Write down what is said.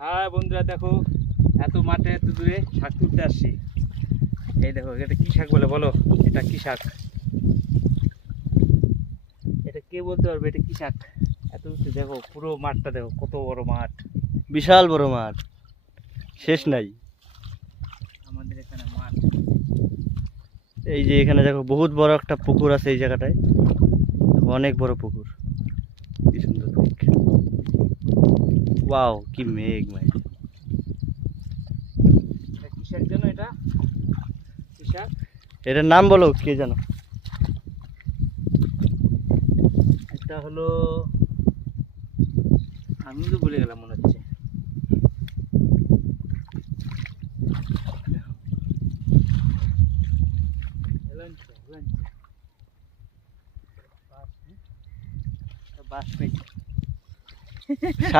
হ্যাঁ বন্ধুরা দেখো, এত মাঠে এত দূরে শাক তুলতে আসছি। এই দেখো, এটা কি শাক বলে বলো? এটা কি শাক? এটা কে বলতে পারবে এটা কি শাক? এত উঁচু দেখো, পুরো মাঠটা দেখো, কত বড় মাঠ। বিশাল বড় মাঠ, শেষ নাই। আমাদের এখানে মাঠ। এই যে এখানে দেখো বহুত বড় একটা পুকুর আছে এই জায়গাটায়, অনেক বড় পুকুর। কি সুন্দর পিক। ওয়াও, কি মেঘ ভাই। এটা কি শাক জানো? এটা কি শাক? এটার নাম বলো, কে জানো? এটা হলো, আমি তো ভুলে গেলাম মনে হচ্ছে। বাস পেয়েছি।